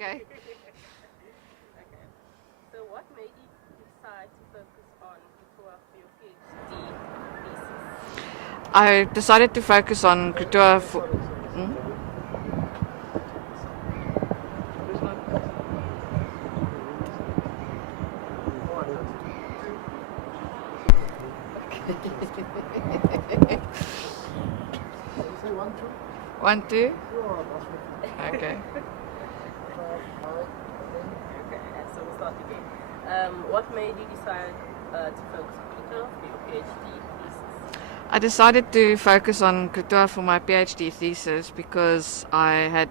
Okay. Okay. So what made you decide to focus on Kutua for your PhD thesis? I decided to focus on Kutua for. Hmm? One, two. Okay. Okay, so we'll start again. What made you decide to focus on Kutua for your PhD thesis? I decided to focus on Kutua for my PhD thesis because I had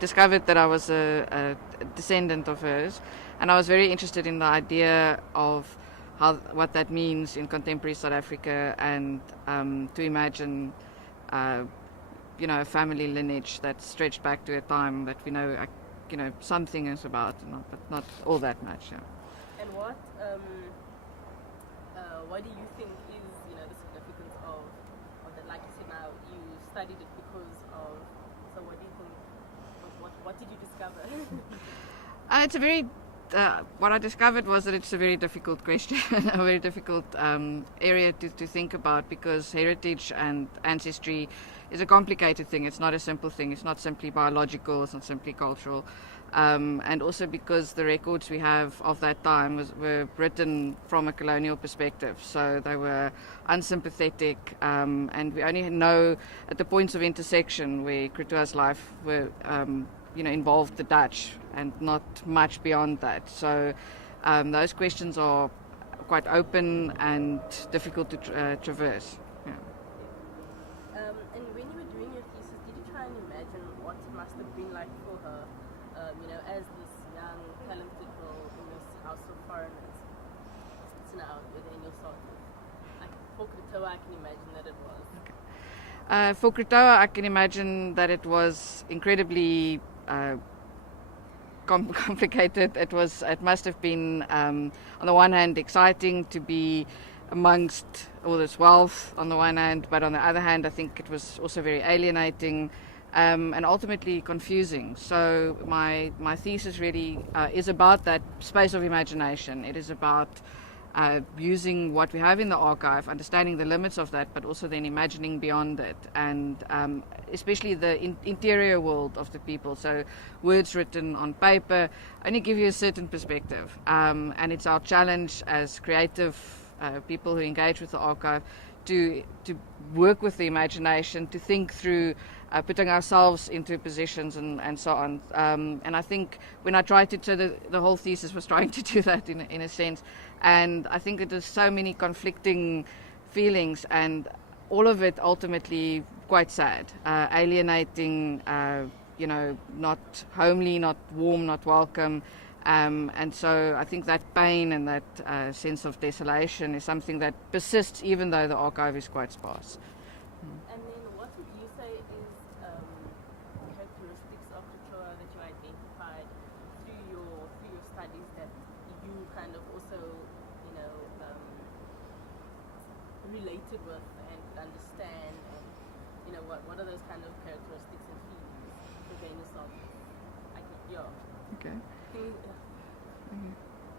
discovered that I was a descendant of hers, and I was very interested in the idea of what that means in contemporary South Africa, and to imagine, a family lineage that stretched back to a time that we know, something is about, but not all that much. Yeah. And what do you think is, the significance of that? Like you said, now you studied it because of. So what do you think? What did you discover? It's a very. What I discovered was that it's a very difficult question, a very difficult area to think about, because heritage and ancestry is a complicated thing. It's not a simple thing. It's not simply biological. It's not simply cultural. And also because the records we have of that time were written from a colonial perspective. So they were unsympathetic, and we only know at the points of intersection where Kutua's life were involved the Dutch, and not much beyond that. So those questions are quite open and difficult to traverse. Yeah. And when you were doing your thesis, did you try and imagine what it must have been like for her, as this young, talented girl in this house of foreigners? It's now within your sort of, like, for Kutua, I can imagine that it was. Okay. For Kutua, I can imagine that it was incredibly complicated. It must have been, on the one hand, exciting to be amongst all this wealth on the one hand, but on the other hand, I think it was also very alienating, and ultimately confusing. So my thesis really is about that space of imagination. It is about using what we have in the archive, understanding the limits of that, but also then imagining beyond it, and especially the interior world of the people. So words written on paper only give you a certain perspective, and it's our challenge as creative people who engage with the archive to work with the imagination, to think through putting ourselves into positions and so on. And I think when I tried to, so the whole thesis was trying to do that in a sense. And I think there's so many conflicting feelings, and all of it ultimately quite sad, alienating, not homely, not warm, not welcome. And so I think that pain and that sense of desolation is something that persists even though the archive is quite sparse. And then what would you say is characteristics of Kutua that you identified through your studies that you kind of also, related with and could understand, and what are those kind of characteristics and feelings within yourself? Okay.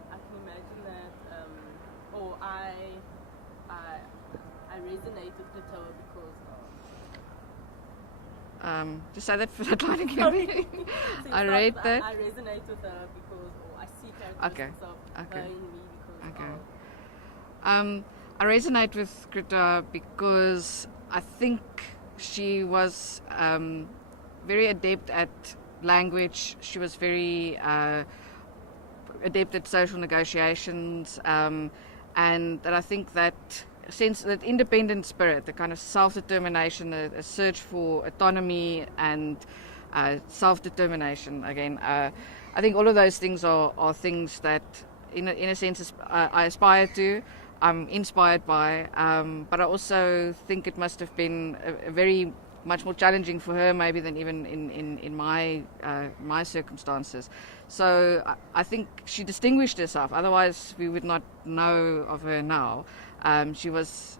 I can imagine that, or I resonate with Kutua because Just say that for the line again. I read that. I resonate with her because, or I see characteristics of her in me because of. I resonate with Greta because I think she was very adept at language. She was very adept at social negotiations, and that I think that sense, that independent spirit, the kind of self-determination, a search for autonomy and self-determination again. I think all of those things are things that, in a sense, I aspire to. I'm inspired by, but I also think it must have been a very much more challenging for her maybe than even in my circumstances. So I think she distinguished herself, otherwise we would not know of her now. She was,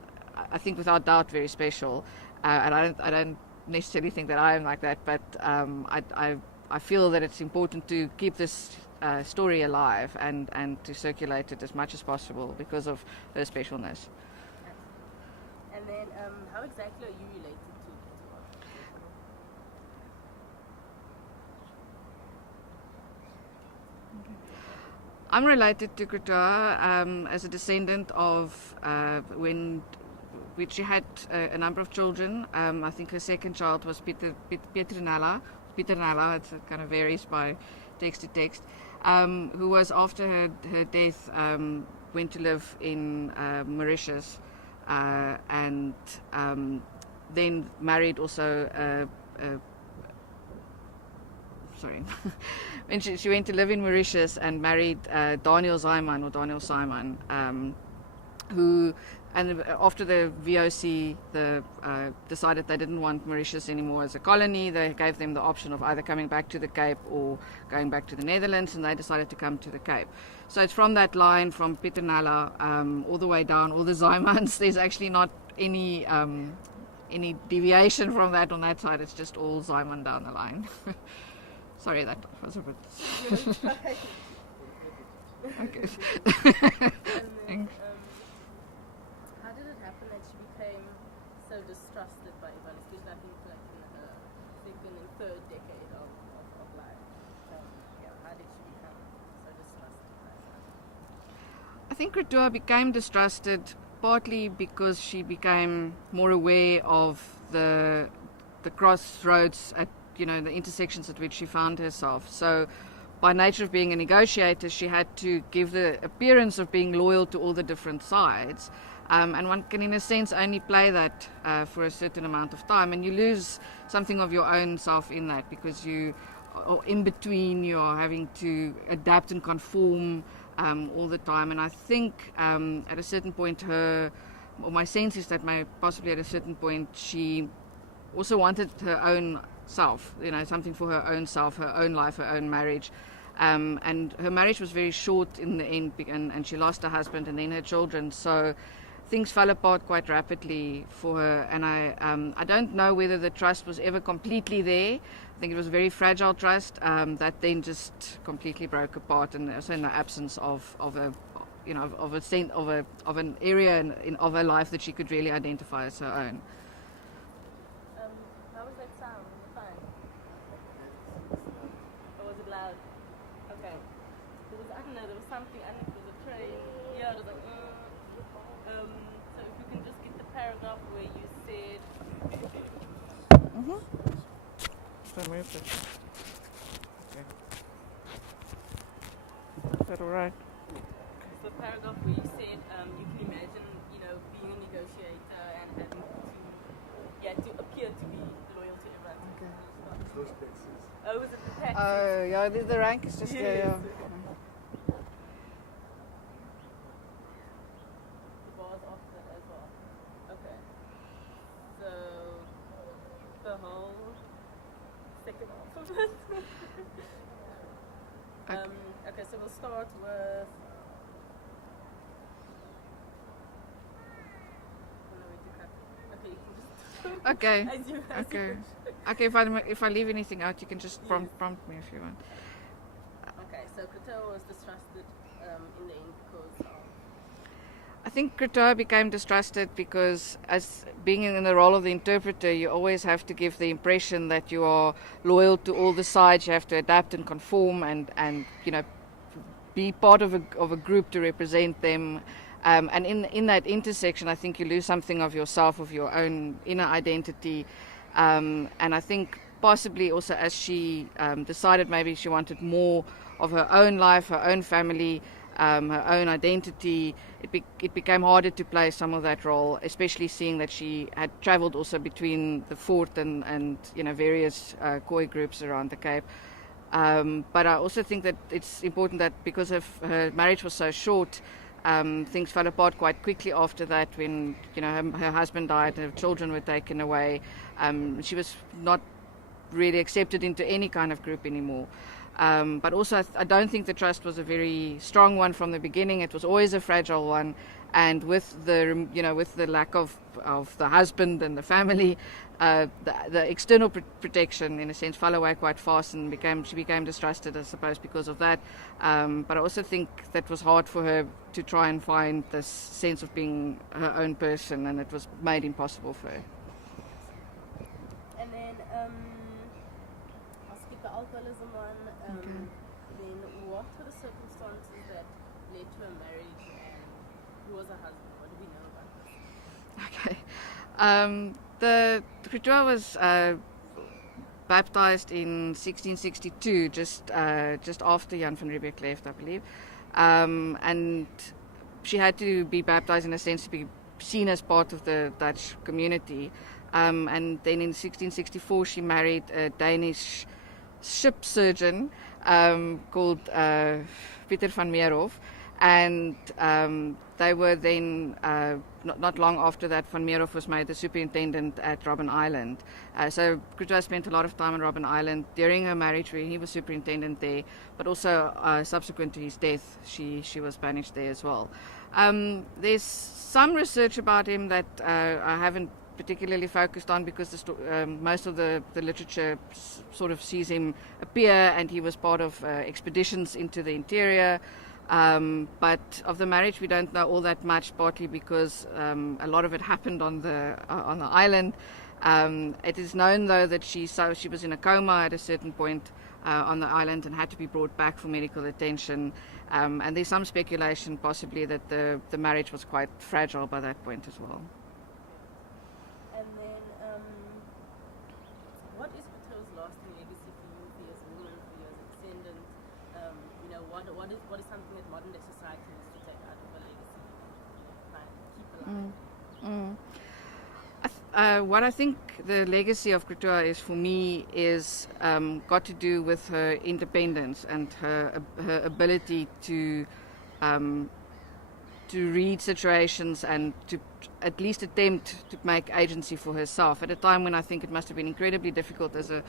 I think, without doubt very special, and I don't necessarily think that I am like that, but I I feel that it's important to keep this story alive and to circulate it as much as possible because of her specialness. And then, how exactly are you related to Ketua? I'm related to Ketua as a descendant of when she had a number of children. I think her second child was Petronella, it kind of varies by text to text, who was after her death went to live in Mauritius and then married also when she went to live in Mauritius and married Daniel Simon, who, and after the VOC decided they didn't want Mauritius anymore as a colony, they gave them the option of either coming back to the Cape or going back to the Netherlands, and they decided to come to the Cape. So it's from that line, from Petronella all the way down, all the Simons. There's actually not any deviation from that on that side. It's just all Simon down the line. Sorry, that was a bit... Okay. And then, how did it happen that she became so distrusted by Ivan, especially I think like in her second and third decade of life? How did she become so distrusted by Ivan? I think Ketua became distrusted partly because she became more aware of the crossroads at the intersections at which she found herself. So by nature of being a negotiator, she had to give the appearance of being loyal to all the different sides. And one can, in a sense, only play that for a certain amount of time. And you lose something of your own self in that because you are in between, you are having to adapt and conform all the time. And I think at a certain point my sense is that possibly at a certain point she also wanted her own self, something for her own self, her own life, her own marriage. And her marriage was very short in the end, and she lost her husband and then her children. So things fell apart quite rapidly for her. And I don't know whether the trust was ever completely there. I think it was a very fragile trust that then just completely broke apart, and also in the absence of an area of her life that she could really identify as her own. How was that sound? Was it fine? Or was it loud? Okay. I don't know, there was something, I think it was a train. Yeah, it was like, so if you can just get the paragraph where you said... Is that all right? The paragraph where you said you can imagine, being a negotiator and having to appear to be loyal to everyone. Okay. Those places. Oh, was it the taxi? Oh, yeah, the rank is just there. Yeah. The bars after that as well. Okay. So, the whole second half of it. Okay, so we'll start with... Okay. Okay. If I leave anything out, you can just prompt me if you want. Okay. So Ketua was distrusted in the end because of... I think Ketua became distrusted because, as being in the role of the interpreter, you always have to give the impression that you are loyal to all the sides. You have to adapt and conform, and be part of a group to represent them. And in that intersection, I think you lose something of yourself, of your own inner identity. And I think possibly also as she decided maybe she wanted more of her own life, her own family, her own identity, it became harder to play some of that role, especially seeing that she had travelled also between the fort and various Khoi groups around the Cape. But I also think that it's important that because her marriage was so short, things fell apart quite quickly after that when her husband died and her children were taken away. She was not really accepted into any kind of group anymore. But also I don't think the trust was a very strong one from the beginning. It was always a fragile one, and with the with the lack of the husband and the family, the external protection in a sense fell away quite fast, and she became distrusted, I suppose, because of that. But I also think that was hard for her to try and find this sense of being her own person, and it was made impossible for her. And then I'll skip the alcoholism one. Then what were the circumstances that led to a marriage, and who was her husband? What do we know about this? Okay. The Krutoa was baptized in 1662, just after Jan van Riebeeck left, I believe. And she had to be baptized in a sense to be seen as part of the Dutch community. And then in 1664 she married a Danish ship surgeon called Pieter van Meerhof, and they were then, not long after that, Van Meerhof was made the superintendent at Robben Island. So Krutoa spent a lot of time on Robben Island during her marriage, where he was superintendent there, but also subsequent to his death, she was banished there as well. There's some research about him that I haven't particularly focused on, because most of the literature sort of sees him appear, and he was part of expeditions into the interior. But of the marriage we don't know all that much, partly because a lot of it happened on the island. It is known though that she was in a coma at a certain point on the island and had to be brought back for medical attention. And there's some speculation possibly that the marriage was quite fragile by that point as well. And then what is Krutoa's lasting legacy for you, for you as a woman, for you as a descendant? What is something that modern day society needs to take out of her legacy, keep alive? What I think the legacy of Krutoa is for me is got to do with her independence and her ability to read situations and to at least attempt to make agency for herself at a time when I think it must have been incredibly difficult as a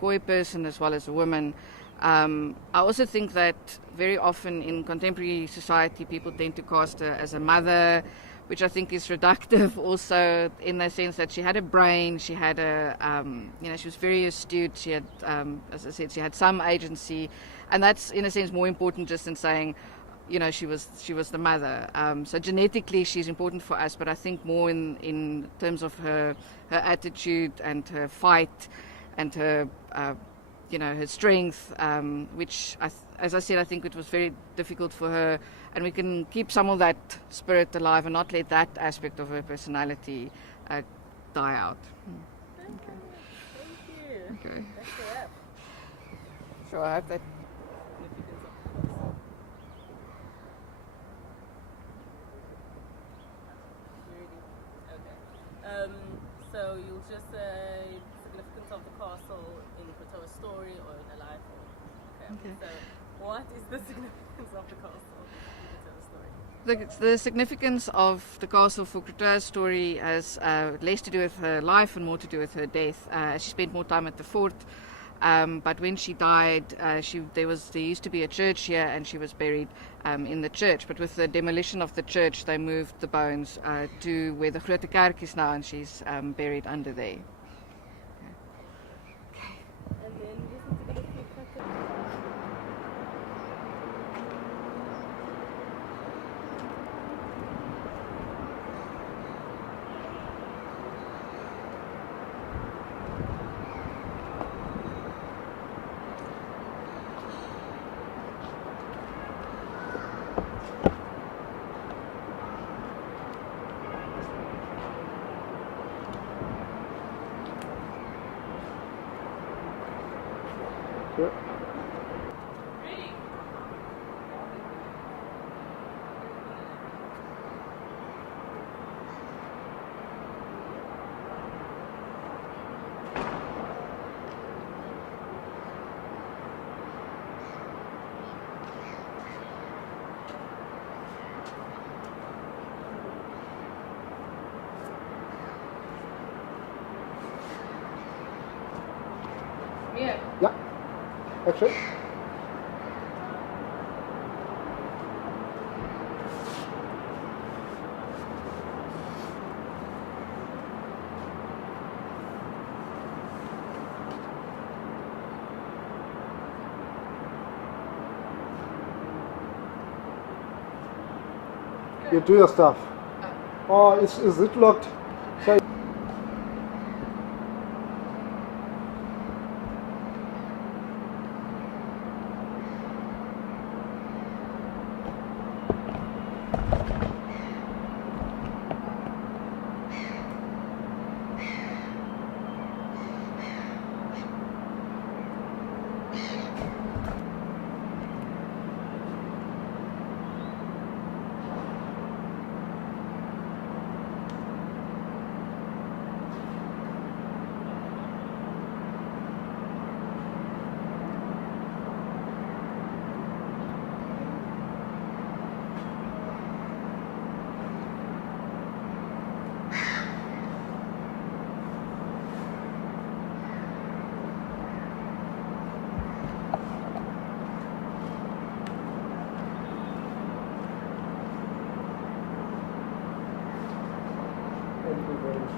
Khoi person as well as a woman. I also think that very often in contemporary society people tend to cast her as a mother, which I think is reductive also, in the sense that she had a brain, she had she was very astute, she had, as I said, she had some agency, and that's in a sense more important just than saying, she was the mother. So genetically she's important for us, but I think more in terms of her attitude and her fight and her her strength, which, as I said, I think it was very difficult for her, and we can keep some of that spirit alive and not let that aspect of her personality die out. Thank you. Okay. That's a wrap. So I hope that. So you'll just say significance of the castle in Krutoa's story or in her life? Okay. So what is the significance of the castle in Krutoa's story? The significance of the castle for Krutoa's story has less to do with her life and more to do with her death. She spent more time at the fort, but when she died, there used to be a church here, and she was buried in the church. But with the demolition of the church, they moved the bones to where the Grote Kerk is now, and she's buried under there. And then just a quick question. Sure. Yeah. Yeah. Action. You do your stuff. Oh, is it locked? So thank you very much.